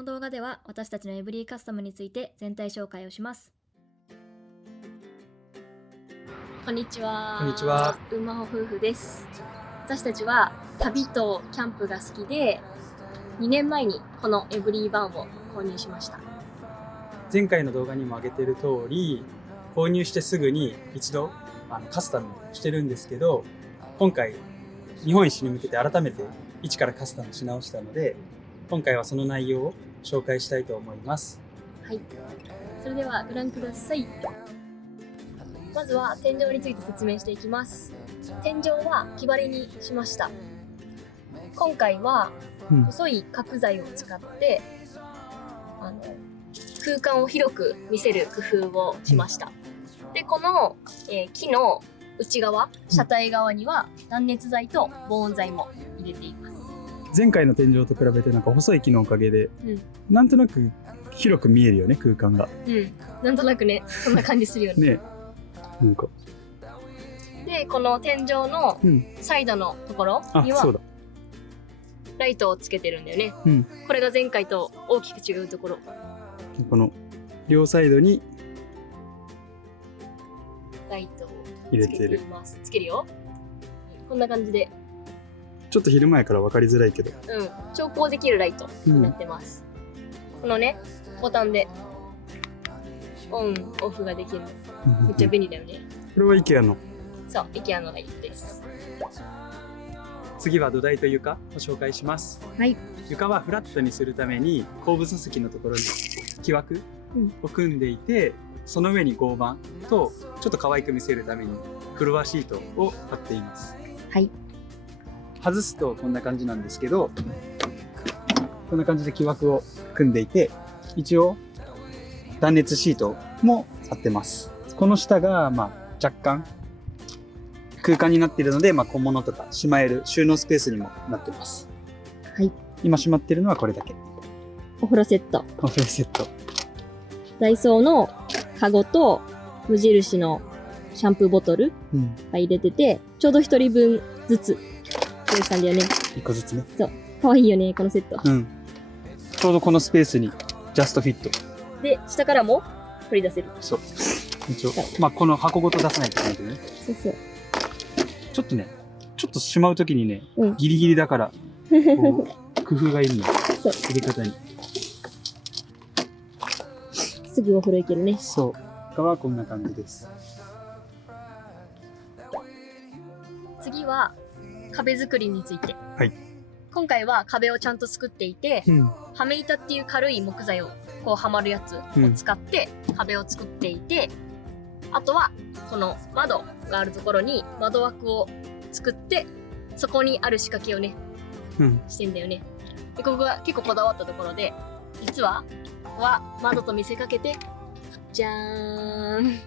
の動画では私たちのエブリィカスタムについて全体紹介をします。こんにちは。こんにちは。馬穂夫婦です。私たちは旅とキャンプが好きで、2年前にこのエブリィバンを購入しました。前回の動画にも上げている通り、購入してすぐに一度カスタムしてるんですけど、今回日本一周に向けて改めて一からカスタムし直したので、今回はその内容を紹介したいと思います。はい、それではご覧ください。まずは天井について説明していきます。天井は木張りにしました。今回は細い角材を使って空間を広く見せる工夫をしました。で、この、木の内側、車体側には断熱材と防音材も入れています。前回の天井と比べて細い木のおかげで、なんとなく広く見えるよね、空間が。なんとなくね、そんな感じするよね。なんかで、この天井のサイドのところにはライトをつけてるんだよね。これが前回と大きく違うところ。この両サイドにライトを入れてる。つけるよ。こんな感じで。ちょっと昼前から分かりづらいけど。調光できるライトになってます。このね、ボタンでオン、オフができる。めっちゃ便利だよね。これは IKEA の。そう、IKEA のライトです。次は土台と床を紹介します。はい。床はフラットにするために後部座席のところに木枠を組んでいて、その上に合板とちょっと可愛く見せるためにフロアシートを貼っています。はい。外すとこんな感じなんですけど、こんな感じで木枠を組んでいて、一応断熱シートも貼ってます。この下が若干空間になっているので、小物とかしまえる収納スペースにもなってます。はい。今しまってるのはこれだけ。お風呂セット。お風呂セット。ダイソーのカゴと無印のシャンプーボトルが入れてて、ちょうど1人分ずつという感じだよね。1個ずつね。そう。かわいいよね、このセット。ちょうどこのスペースにジャストフィット。で、下からも取り出せる。そう。一応、この箱ごと出さないといけないけどね。そうそう。ちょっとしまうときにね、ギリギリだから、工夫がいるの。そう。入れ方に。すぐお風呂行けるね。そう。他はこんな感じです。次は壁作りについて。はい。今回は壁をちゃんと作っていて、はめ板っていう軽い木材をこうはまるやつを使って壁を作っていて、あとはこの窓があるところに窓枠を作って、そこにある仕掛けをね、してんだよね。で、ここが結構こだわったところで、実はここは窓と見せかけて、じゃーん、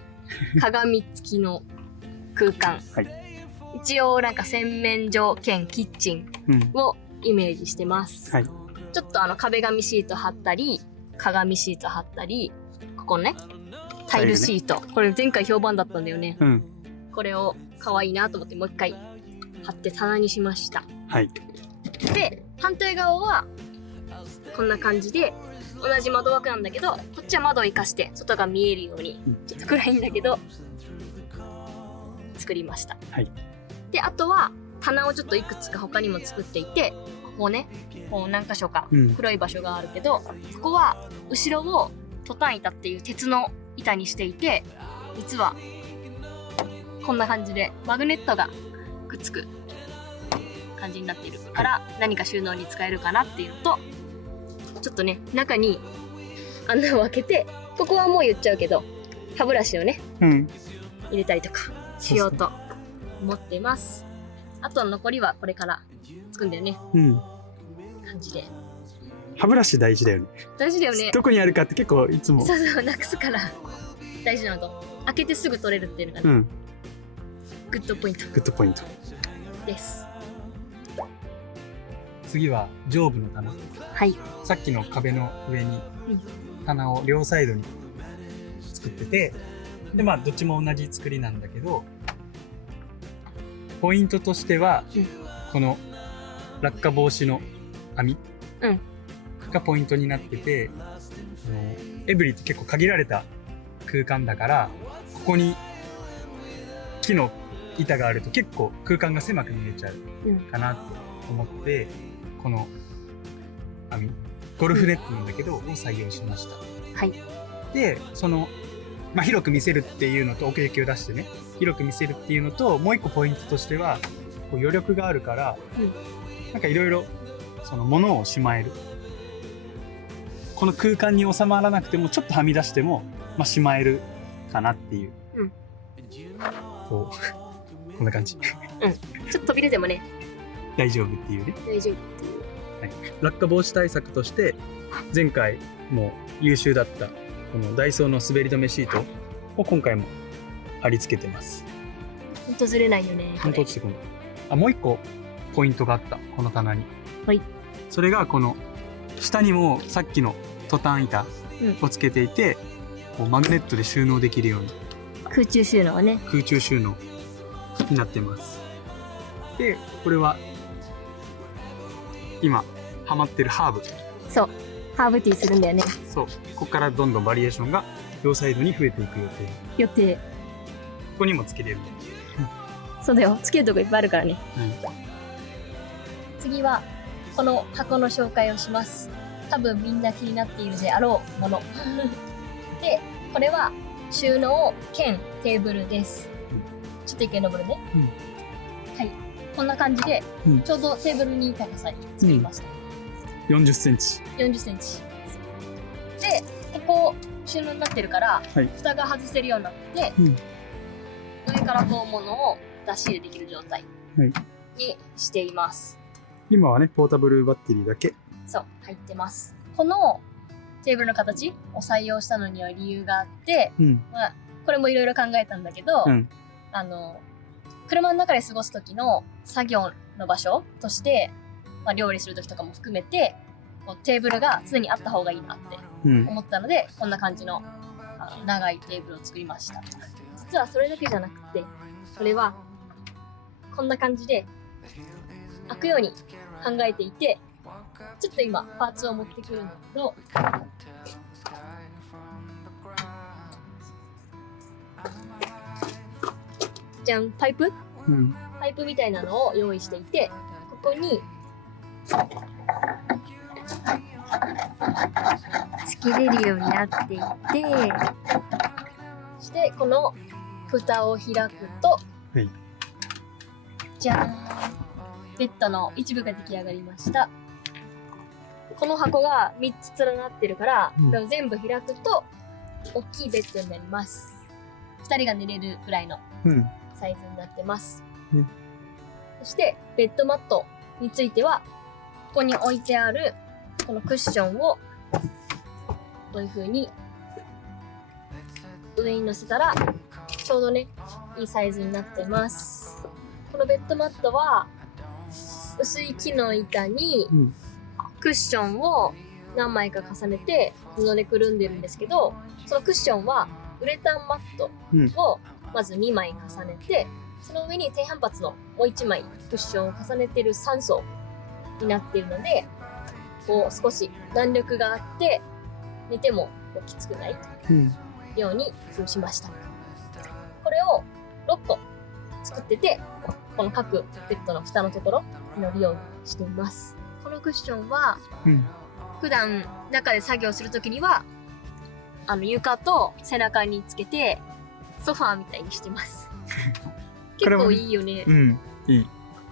鏡付きの空間。一応洗面所兼キッチンをイメージしてます。ちょっと壁紙シート貼ったり、鏡シート貼ったり、ここね、タイルシート。これ前回評判だったんだよね。これを可愛いなと思ってもう一回貼って棚にしました。で、反対側はこんな感じで同じ窓枠なんだけど、こっちは窓を生かして外が見えるように、ちょっと暗いんだけど作りました。で、あとは棚をちょっといくつか他にも作っていて、ここね、こう何箇所か黒い場所があるけど、ここは後ろをトタン板っていう鉄の板にしていて、実はこんな感じでマグネットがくっつく感じになっているから何か収納に使えるかなっていうのと、ちょっとね、中に穴を開けて、ここはもう言っちゃうけど歯ブラシをね、入れたりとかしようと思っています。あと残りはこれからつくんだよね。感じで。歯ブラシ大事だよね。大事だよね。どこにあるかって結構いつも。そう、なくすから大事なのと、開けてすぐ取れるっていうのがね、グッドポイント。グッドポイントです。次は上部の棚。さっきの壁の上に棚を両サイドに作ってて、でどっちも同じ作りなんだけど、ポイントとしては、この落下防止の網がポイントになってて、エブリィって結構限られた空間だから、ここに木の板があると結構空間が狭く見えちゃうかなと思って、この網、ゴルフネットなんだけど、を採用しました。はい。で、広く見せるっていうのと、奥行きを出してね、広く見せるっていうのと、もう一個ポイントとしては、こう余力があるから、なんかいろいろ物をしまえる。この空間に収まらなくてもちょっとはみ出しても、しまえるかなっていう、こんな感じ、ちょっと飛び出てもね大丈夫っていうね。大丈夫っていう、はい、落下防止対策として前回も優秀だったこのダイソーの滑り止めシートを今回も貼り付けてます。ほんとずれないよね。ほんと落ちてこない。もう一個ポイントがあった、この棚に。はい。それがこの下にもさっきのトタン板をつけていて、こうマグネットで収納できるように、空中収納ね。空中収納になってます。で、これは今ハマってるハーブ。そう、ハーブティーするんだよね。そう、ここからどんどんバリエーションが両サイドに増えていく予定。ここにもつけれる。そうだよ、つけるとこいっぱいあるからね。次はこの箱の紹介をします。多分みんな気になっているであろうもので、これは収納兼テーブルです。ちょっと一回登るね。はい、こんな感じで、ちょうどテーブルに高さに作りました。40センチ。40センチ。で、ここ収納になってるから、蓋が外せるようになって、上からこう物を出し入れできる状態にしています。今はね、ポータブルバッテリーだけ。そう、入ってます。このテーブルの形を採用したのには理由があって、これもいろいろ考えたんだけど、車の中で過ごす時の作業の場所として、料理する時とかも含めて、こうテーブルが常にあった方がいいなって思ったので、こんな感じの長いテーブルを作りました。実はそれだけじゃなくて、これはこんな感じで開くように考えていて、ちょっと今パーツを持ってくるんだけど、じゃん、パイプみたいなのを用意していて、ここに突き出るようになっていて、そしてこの蓋を開くと、じゃん、ベッドの一部が出来上がりました。この箱が3つ連なってるから、これを全部開くと大きいベッドになります。2人が寝れるぐらいのサイズになってます。そしてベッドマットについては、ここに置いてあるこのクッションをこういう風に上に乗せたら、ちょうどね、いいサイズになってます。このベッドマットは薄い木の板にクッションを何枚か重ねて布でくるんでるんですけど、そのクッションはウレタンマットをまず2枚重ねて、その上に低反発のもう1枚クッションを重ねてる3層になっているので、こう少し弾力があって寝てもきつくないように工夫しました。これを6個作ってて、この各ベッドの蓋のところに乗るようにしています。このクッションは、普段中で作業するときには床と背中につけてソファーみたいにしてます。結構いいよね。いい。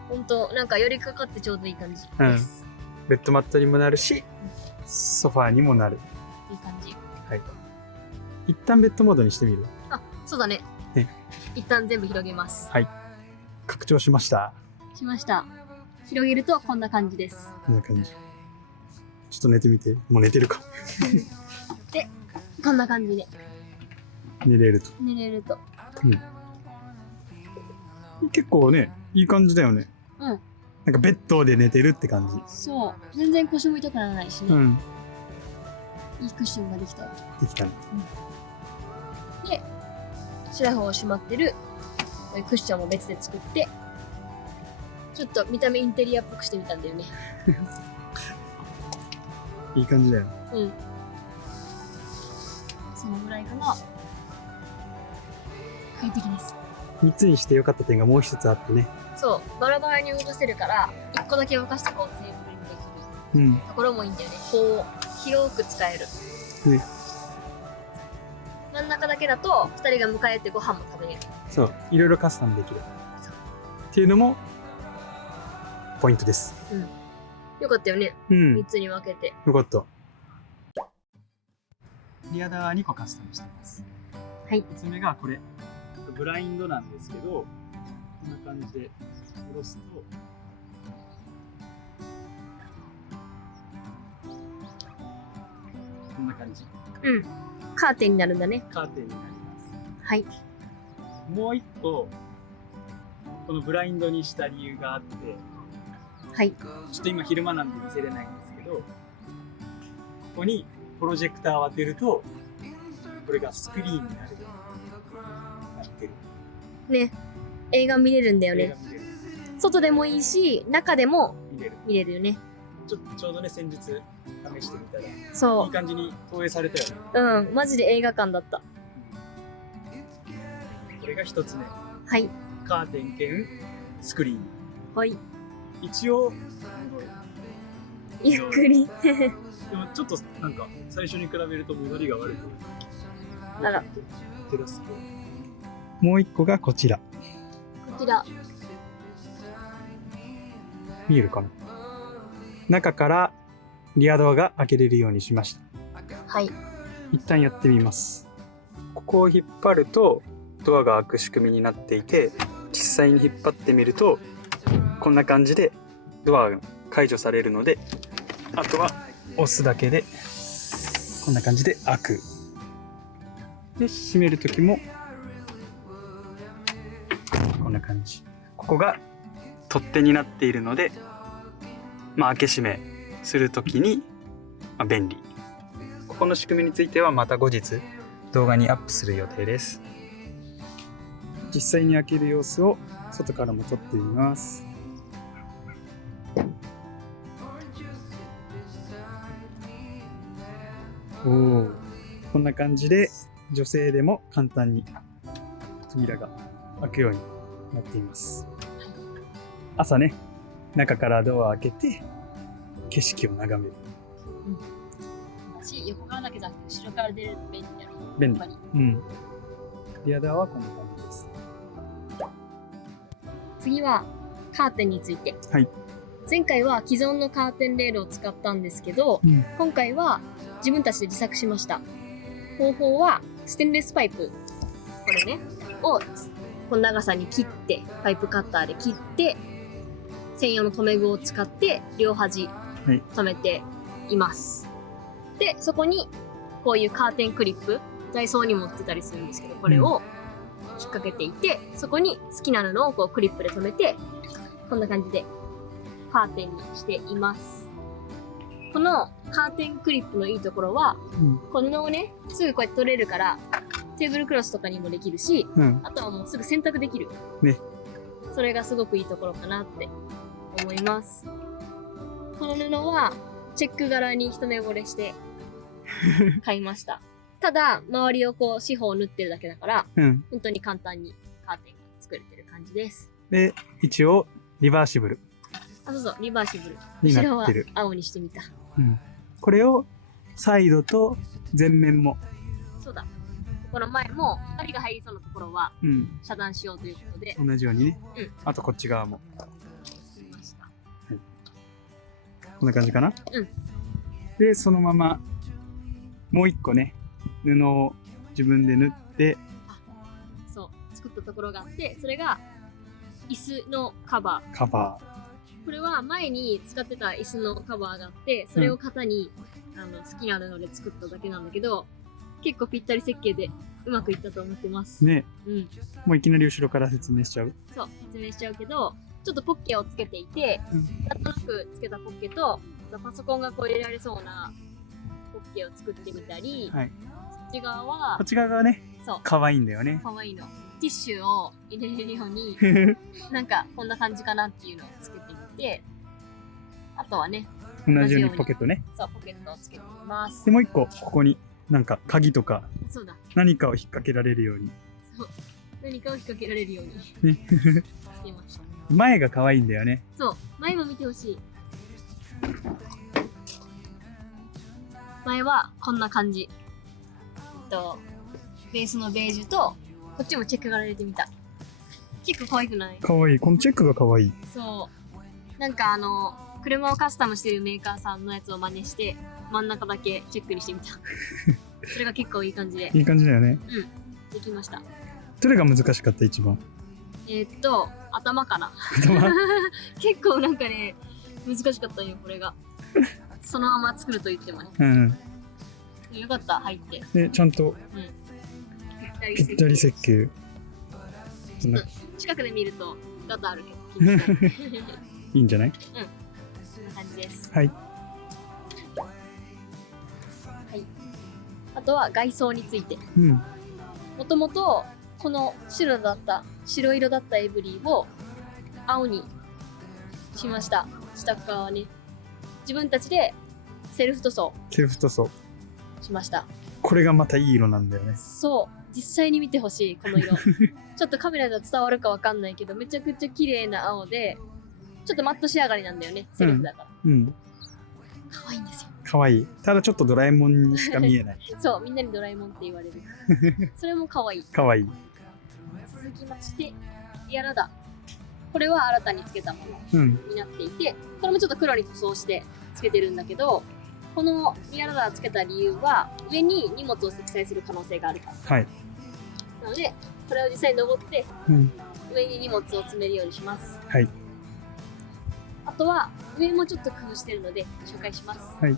ほんとなんか寄りかかってちょうどいい感じです。ベッドマットにもなるし、ソファーにもなる。いい感じ。はい。一旦ベッドモードにしてみる？そうだね。一旦全部広げます。はい。拡張しました。広げるとこんな感じです。こんな感じ。ちょっと寝てみて。もう寝てるか。で、こんな感じで。寝れると。結構ね、いい感じだよね。なんかベッドで寝てるって感じ。そう。全然腰も痛くならないしね。いいクッションができたよ。できたね。で、白い方をしまってるクッションも別で作って、ちょっと見た目インテリアっぽくしてみたんだよね。いい感じだよね。うん。そのぐらいかな。快適です。3つにして良かった点がもう1つあってね。そう、バラバラに動かせるから、1個だけ動かしてこうテーブルにできるところもいいんだよね。こう、広く使える。ね。真ん中だけだと、2人が迎えてご飯も食べれる。そう、いろいろカスタムできる。っていうのも、ポイントです。うん。よかったよね。うん。3つに分けて。よかった。リアダー2個カスタムしています。はい。1つ目がこれ。ブラインドなんですけど、こんな感じで下ろすと、こんな感じ。うん。カーテンになるんだね。カーテンになります。はい。もう一個、このブラインドにした理由があって、はい。ちょっと今昼間なんで見せれないんですけど、ここにプロジェクターを当てると、これがスクリーンになるようになってる。ね。映画見れるんだよね。映画見れる。外でもいいし、中でも見れるよね。ちょうどね、先日試してみたら、そう。いい感じに投影されたよね。うん。マジで映画館だった。これが一つ目。はい。カーテン兼スクリーン。はい。一応、ゆっくり。でもちょっとなんか最初に比べると戻りが悪い。あら。照らすと。もう一個がこちら。こちら。見えるかな。中からリアドアが開けれるようにしました。はい。一旦やってみます。ここを引っ張るとドアが開く仕組みになっていて、実際に引っ張ってみるとこんな感じでドアが解除されるので、あとは押すだけでこんな感じで開く。で、閉めるときもこんな感じ。ここが取っ手になっているので、開け閉めするときに便利。ここの仕組みについてはまた後日動画にアップする予定です。実際に開ける様子を外からも撮ってみます。こんな感じで女性でも簡単に扉が開くようになっています。朝ね、中からドアを開けて景色を眺める。横側だけじゃなくて後ろから出る便利だね。便利。うん。リアダーはこんな感じです。次はカーテンについて。はい。前回は既存のカーテンレールを使ったんですけど、今回は自分たちで自作しました。方法はステンレスパイプ、これね、をこの長さに切って、パイプカッターで切って、専用の留め具を使って両端留めています。で、そこにこういうカーテンクリップ、ダイソーにも売ってたりするんですけど、これを引っ掛けていて、そこに好きな布をこうクリップで留めて、こんな感じでカーテンにしています。このカーテンクリップのいいところは、この布をね、すぐこうやって取れるから、テーブルクロスとかにもできるし、あとはもうすぐ洗濯できる。ね。それがすごくいいところかなって思います。この布はチェック柄に一目惚れして買いました。ただ、周りをこう四方を縫ってるだけだから、本当に簡単にカーテンが作れてる感じです。で、一応リバーシブル。そうそう、リバーシブル。になってる。後ろは青にしてみた。これをサイドと前面も。そうだ。この前も光が入りそうなところは遮断しようということで。同じようにね。あとこっち側も。こんな感じかな。で、そのままもう一個ね、布を自分で縫って、そう、作ったところがあって、それが椅子のカバー。これは前に使ってた椅子のカバーがあって、それを型に、好きな布で作っただけなんだけど、結構ぴったり設計でうまくいったと思ってます。ね。もういきなり後ろから説明しちゃう？そう、説明しちゃうけど、ちょっとポッケをつけていて、なんとなくつけたポッケと、パソコンがこう入れられそうなポッケを作ってみたり、こっち側は、こっち側がね、可愛いんだよね。可愛いの。ティッシュを入れれるように、なんかこんな感じかなっていうのをつけてみて、あとはね、同じようにポケットね。そう、ポケットをつけています。で、もう一個、ここになんか鍵とかそうだ。何かを引っ掛けられるように。そう。何かを引っ掛けられるように。ね。つけました。前が可愛いんだよね。そう。前も見てほしい。前はこんな感じ。ベースのベージュと、こっちもチェックがられてみた。結構可愛くない？可愛い。このチェックが可愛い。そう。なんか車をカスタムしてるメーカーさんのやつを真似して、真ん中だけチェックにしてみた。それが結構いい感じで。いい感じだよね。うん。できました。どれが難しかった一番？頭かな。頭結構なんかね、難しかったんよ、これが。そのまま作ると言ってもね。うん。よかった、入って。で、ちゃんと、うん。ぴったり設計。近くで見ると、ガタあるけど。いいんじゃない？うん。そんな感じです。はい。はい。あとは外装について。うん。もともと、この白色だったエブリィを青にしました。下側はね。自分たちでセルフ塗装しました。これがまたいい色なんだよね。そう。実際に見てほしい、この色。ちょっとカメラでは伝わるかわかんないけど、めちゃくちゃ綺麗な青で、ちょっとマット仕上がりなんだよね、セルフだから。うん。可愛いんですよ。可愛い。ただちょっとドラえもんにしか見えない。そう、みんなにドラえもんって言われる。それも可愛い。可愛い。続きまして、リアラダー。これは新たにつけたものになっていて、これもちょっと黒に塗装してつけてるんだけど、このリアラダーつけた理由は、上に荷物を積載する可能性があるから。はい。なので、これを実際に登って、上に荷物を詰めるようにします。はい。あとは、上もちょっと工夫してるので、紹介します。はい。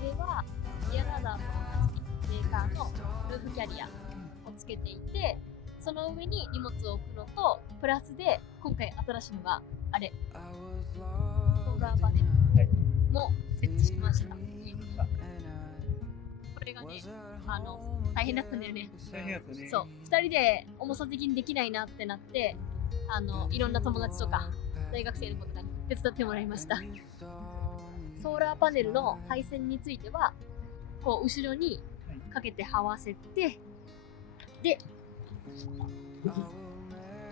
上は、リアラダーと同じメーカーのルーフキャリアをつけていて、その上に荷物を置くのと、プラスで、今回新しいのが、あれ、ソーラーパネルも設置しました。これがね、大変だったんだよね。そう。2人で重さ的にできないなってなって、いろんな友達とか、大学生の子とかに手伝ってもらいました。ソーラーパネルの配線については、こう、後ろにかけて這わせて、で、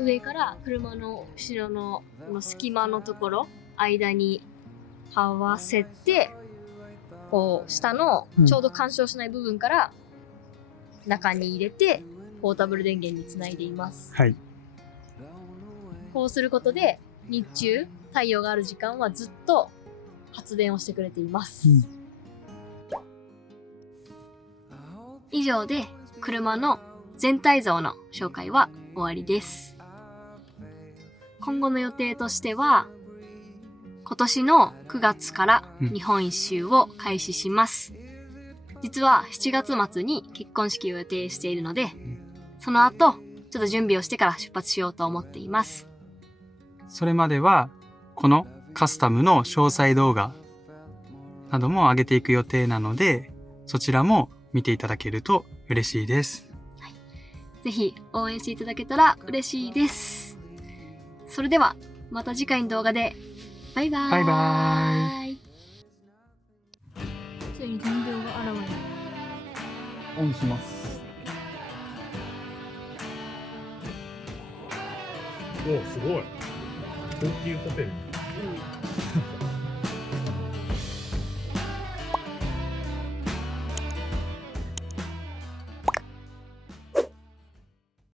上から車の後ろのこの隙間のところ、間に這わせて、こう、下のちょうど干渉しない部分から中に入れて、ポータブル電源につないでいます。はい。こうすることで、日中、太陽がある時間はずっと発電をしてくれています。以上で、車の全体像の紹介は終わりです。今後の予定としては、今年の9月から日本一周を開始します。実は7月末に結婚式を予定しているので、その後、ちょっと準備をしてから出発しようと思っています。それまでは、このカスタムの詳細動画なども上げていく予定なので、そちらも見ていただけると嬉しいです。はい、ぜひ応援していただけたら嬉しいです。それでは、また次回の動画で、バイバーイ。バイバーイ。ついに天井があらわに。オンします。お、すごい。高級ホテル。